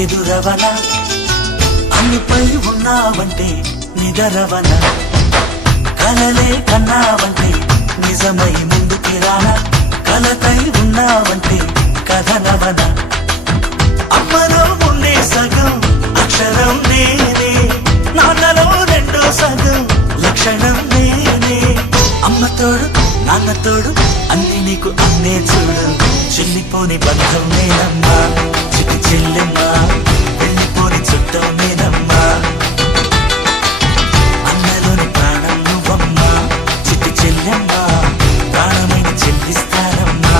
ఎదురవన అన్నిపై ఉన్నావంటే నిదరవన కలలే కన్నావంటే నిజమై ముందుకి రానా కలతై ఉన్నావంటే కథనవన అమ్మలో ఉండే సగం అక్షరం నేనే నాన్నలో రెండో సగం లక్షణం నేనే అమ్మ తోడు నాన్న తోడు అన్ని నీకు అన్నే చూడు చెల్లిపోని బంధం నేనమ్మా చిటి చెల్లెమ్మా వెళ్ళిపోని చుట్టం నేనమ్మా అన్నలోని ప్రాణం నువ్వమ్మా చిటి చెల్లెమ్మా ప్రాణమైన చెల్లిస్తానమ్మా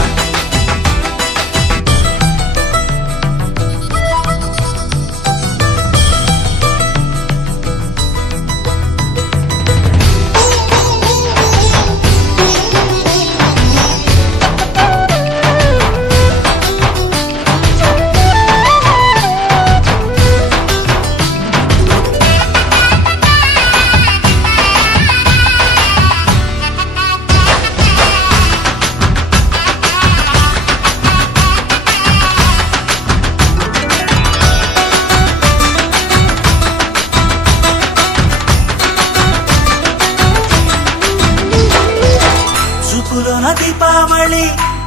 చూపులోన దీపావళి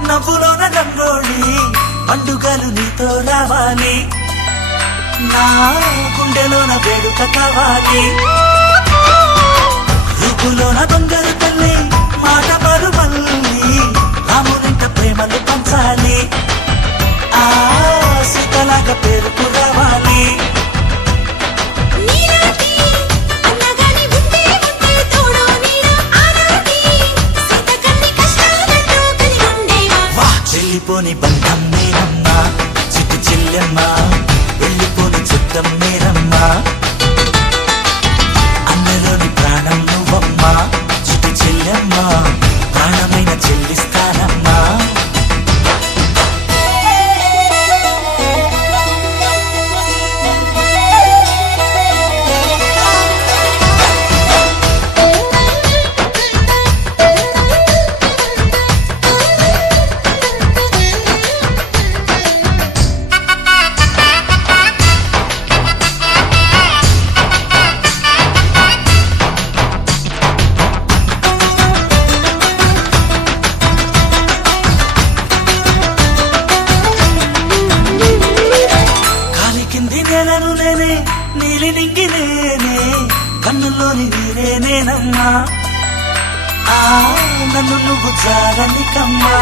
నవ్వులోన రంగోళి పండుగలు నీతో రావాలి నా గుండెలోన వేడుక కావాలి రూపులోన బంగారు తల్లి మాట పరువల్లి రామునింట ప్రేమలు పంచాలి ఆ సీతలాగా పేరుకు రావాలి వెళ్ళిపోని బంధం నేనమ్మా చిట్టి చెల్లెమ్మా వెళ్ళిపోని చుట్టం నేనమ్మా అన్నలోని ప్రాణం నువ్వమ్మా చిట్టి చెల్లెమ్మా ప్రాణమైన చెల్లిస్తానమ్మా నేనను నేనే నీలి నింగి నేనే కన్నుల్లోని నీరే నేనమ్మా ఆ నన్ను నువ్వు జారనికమ్మా